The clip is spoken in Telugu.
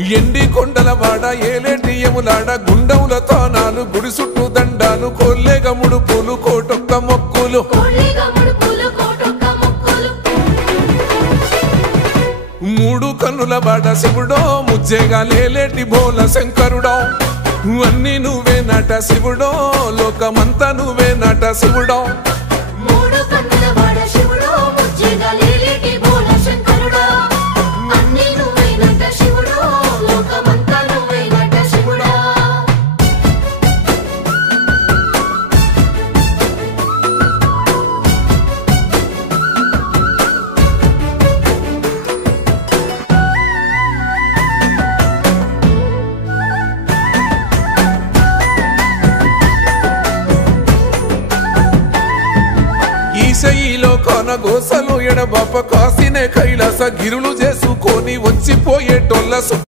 ఎండి కొండలవాడ ఏలేటి యములాడ గుండముల తానాలు గుడి చుట్టూ దండాలు కొల్లేగ ముడుపులు కోటొక్క మొక్కులు మూడు కన్నుల బాట శివుడో ముజ్జేగా లేలేటి బోల శంకరుడో అన్ని నువ్వే నట శివుడో లోకమంతా నువ్వే నట శివుడో ఈశయిలో కొన గోసలు ఎడబాప కాసినే కైలాస గిరులు చేసుకొని వచ్చిపోయేటోళ్ళ